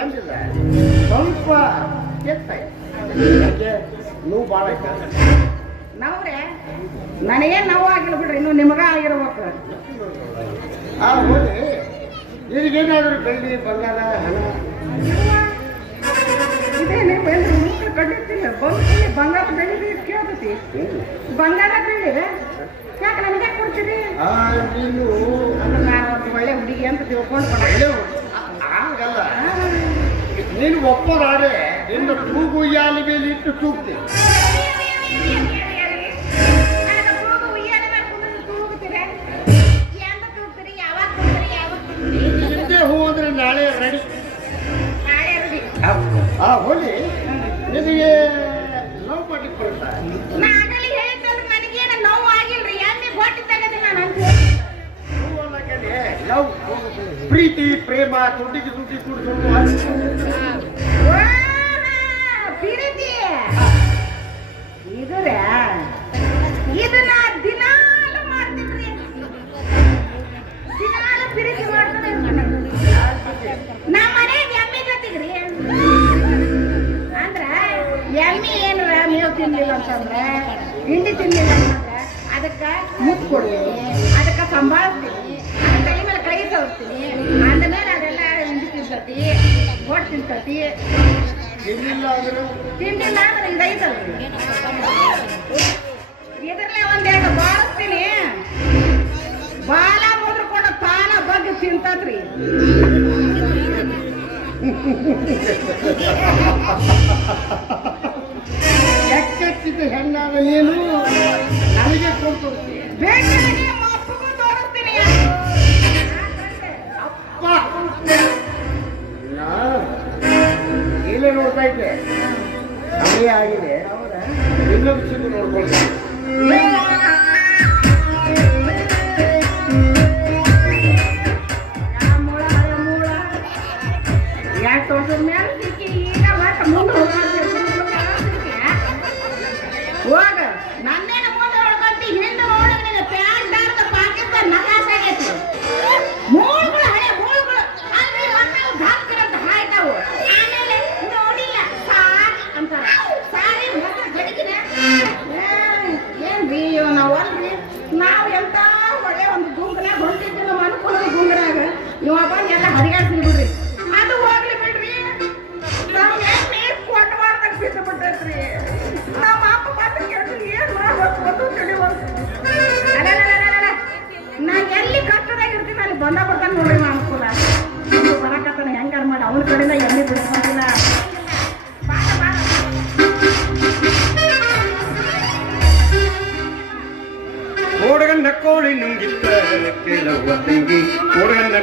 ಕಾಣಿಸಿಲ್ಲ ಸ್ವಲ್ಪ ಯಾಕೆ ನೋವು ಭಾಳ ಐತೆ ನಾವ್ರೆ? ನನಗೆ ನೋವು ಆಗಿಲ್ಲ ಬಿಡ್ರಿ ಇನ್ನು ನಿಮಗ ಆಗಿರ್ಬೇಕು. ಆ ಹೋಗಿ ಇದಕ್ಕೇನಾದರೂ ಬೆಳ್ಳಿ ಬಂಗಾರ ಹಣ. ಇದೇನೆ ಬೆಳ್ಳಿ ಮುಖ ಕಟ್ಟಿರ್ತಿಲ್ಲ ಬಂದು ಬಂಗಾರ ಬೆಳ್ಳಿ ಕೇಳ್ತೈತಿ ಬಂಗಾರ ಬೆಳ್ಳಿ ಯಾಕೆ ನನಗೆ ಕೊಡ್ತೀರಿ? ಆ, ನೀನು ನಾನು ಒಳ್ಳೆ ಹುಡುಗಿ ಅಂತ ತಿಳ್ಕೊಂಡು ಒಳ್ಳೆ ನೀನು ಒಪ್ಪದಾರೆ ನಿನ್ನ ತೂಗು ಯಾಲಿ ಮೇಲೆ ಇಟ್ಟು ತೂಗ್ತೀನಿ ಹಿಂದೆ ಹೋದ್ರೆ ನಾಳೆ ರೆಡಿ ಆ ಹೋಗಿ ನಿನಗೆ ಲವ್ ಪ್ರೀತಿ, ಪ್ರೇಮ ದುಡ್ಡಿಗೆ ದುಡ್ಡಿ ಕುಡಿದು ಇದನ್ನ ದಿನಾಲು ದಿನಾಲು ಮಾಡ್ತಾರೆ. ನಮ್ಮ ಮನೆಗೆ ಎಮ್ಮೆ ಜೊತೆಗ್ರಿ. ಅಂದ್ರ ಎಮ್ಮೆ ಏನು ಅಂತಂದ್ರೆ, ಹಿಂಡಿ ತಿನ್ಲಿಲ್ಲ ಅಂತಂದ್ರೆ, ಅದಕ್ಕೆ ಮುತ್ತು ಕೊಡ್ತೀನಿ ಅದಕ್ಕೆ ಕೈ ಅಂದಮೇಲೆ ಅದೆಲ್ಲ ಹಿಂಡಿ ಅಂದ್ರೆ? ಇದ್ರಲ್ಲೇ ಒಂದೆರಡು ಬಾಳಿಸ್ತೀನಿ. ಬಾಲ ಮುದ್ರಕೊಂಡು ತಾನ ಬಗ್ಗೆ ತಿಂತದ್ರಿ. ಎಕ್ಕೆಚ್ಚಿದ ಹೆಣ್ಣಾದ ನೀನು ಇನ್ನೊಂದು ಸಿಗು ನೋಡ್ಕೊಳ್ತೀನಿ ಗುಂಪನಾಗ ಹೊಂಟಿದ್ವಿ ನಮ್ಮ ಅನುಕೂಲದ ಗುಂಪನಾಗ ಇವ ಬಂದು ಎಲ್ಲ ಹರಿಗಾಡ್ಸಿ ಬಿಡ್ರಿ. ಅದು ಹೋಗ್ಲಿ ಬಿಡ್ರಿ. ನಾವು ಎಣ್ಣೆ ಕೊಟ್ಟು ಮಾಡ್ದಾಗ ಬಿದ್ದು ಬಿಟ್ಟೈತ್ರಿ ನಮ್ಮ ಅಪ್ಪ ಮಾತು ಕೇಳಿ ಏನ್ ಮಾಡ್ಬೇಕು ಅಂತ ತಿಳಿವಲ್ದು. ನಾನು ಎಲ್ಲಿ ಕಷ್ಟದಾಗ ಇರ್ತೀನಿ ಅಲ್ಲಿ ಬಂದ ಬರ್ತಾನೆ ನೋಡ್ರಿ ಅನುಕೂಲ ಬರಕತ್ತಾನೆ ಹೆಂಗಾರ ಮಾಡಿ? ಅವನ ಕಡೆಯಿಂದ ಎಣ್ಣೆ ಬಿಡಿಸ್ಕೊಂತಿಲ್ಲ ಕೇಳವ್ವ ತಂಗಿ ಓಡಗನ್ನ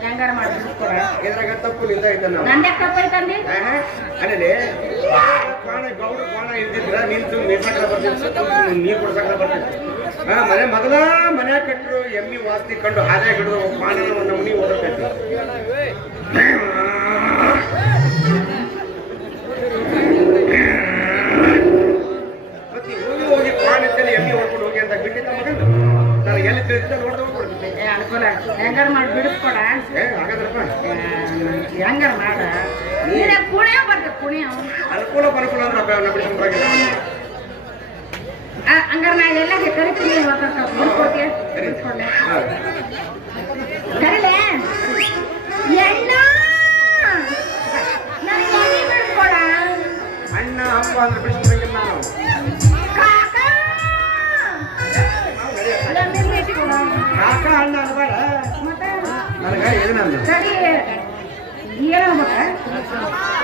ಹೆಂಗಾರ ಮಾಡ್ಬಿಡ್ತಾರ ಇದ್ರಾಗ ತಪ್ಪು ನಿಂದ ಐತ ನಾವು. ನಂದೇ ತಪ್ಪೈತಂದಿ ಅಲ್ಲೇ ಬಾಣ ಗೌಡ ಬಾಣ ಇದ್ದಿದ್ರ ನಿಂತು ಮೀಸಕ್ರ ಬರ್ತಿತ್ತು ನೀ ಕೊಡ್ಸಕ್ರ ಬರ್ತಿತ್ತು ಹಾ ಮನೆ ಮೊದಲ ಮನೆ ಕಟ್ಟರು ಎಮ್ಮಿ ವಾಸ್ತಿ ಕಂಡು ಆದಾಯ ಹಿಡಿದು ಪಾನನ ಹೆಂಗಾರ ಮಾಡ ನೀನೇ ಕುಣಿಯ ಬರ್ತ ಕುಣಿ ಅವ. ಅನುಕೂಲ ಪರಕೂಲ ಅಂದ್ರೆ ಅಬ್ಬ ನಮ್ಮ ಬಿಡಿಸ್ಕೊಂಡ್ ಬರಂಗಿಲ್ಲ. ಆ, ಹಂಗಾರ ನಾ ಎಲ್ಲ ಕರಿತೀನಿ ಇವತ್ತು ಬಿಡ್ಕೊಡ್ತೀಯ? ಸರಿ. ಬಿಡ್ಕೊಡ್ಲೆ? ಹಾ. ಕರಿಲೆ? ಎಣ್ಣ! ನನಗೆ ಎಣ್ಣೆ ಬಿಡ್ಕೊಡ. ಅಣ್ಣ ಅಪ್ಪ ಅಂದ್ರೆ ಬಿಡಿಸ್ಕೊಂಡ್ ಬರಂಗಿಲ್ಲ ನಾವು ಕಾಕ! ಎಣ್ಣೆ ಬಿಟ್ಕೊಡ. ಕಾಕ ಅಣ್ಣ ಅನ್ಬೇಡ ಮತ್ತೆ? ನನಗ ಏನಂದ ಸರಿ. ಏನ್ ಆಗ್ಬೇಕ?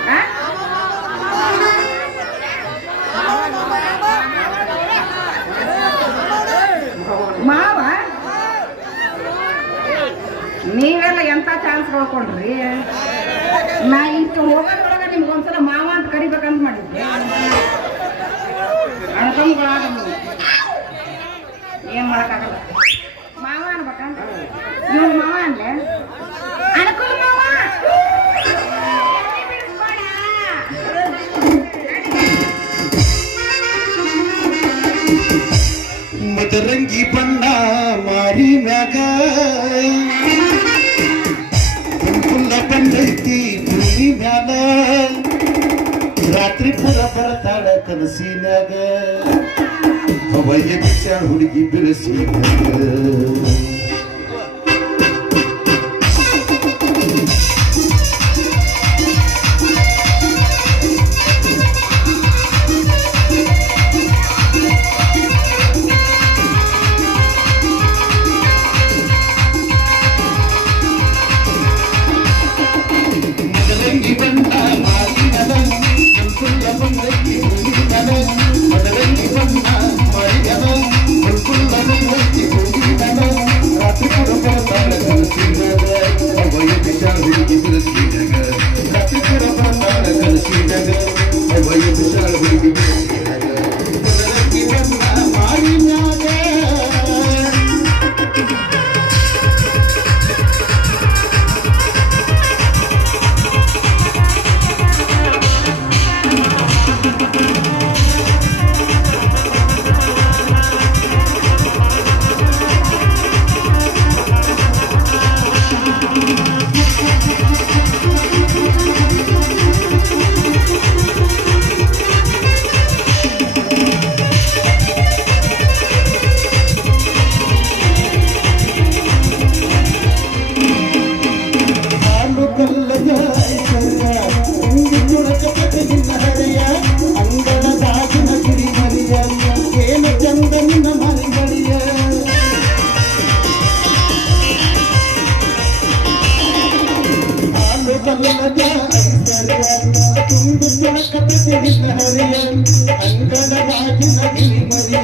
ಆ? ಮಾವ ನೀವೆಲ್ಲ ಎಂತ ಚಾನ್ಸ್ ಕಳ್ಕೊಂಡ್ರಿ ನಾ ಇಷ್ಟು ಹೋಗೋದ್ರೊಳಗ ನಿಮ್ಗೆ ಒಂದ್ಸಲ ಮಾವ ಅಂತ ಕರಿಬೇಕಂತ ಮಾಡಿದ್ದೆ ಅಣ್ತಮ್ಗಳಾಗ ಏನ್ ಮಾಡಕ್ಕಾಗಲ್ಲ ಮದರಂಗಿ ಬಣ್ಣ ಮಾರಿ ಮ್ಯಾಗ. ಕುಂಕುಲ್ಲ ಬಂದೈತಿ ಭೂಮಿ ಮ್ಯಾಲ. ರಾತ್ರಿ ಪುರ ಬರತಾಳ ಕನಸಿನಾಗ ಅವಯ್ಯ ಬಿಚಾಳ ಹುಡುಗಿ ಬಿಡಿಸಿನಾಗ ಅವಯ್ಯ ಬಿಚಾಳ ಹುಡುಗಿ ಬಿಡಿಸಿನಾಗ ರಾತ್ರಿ மதி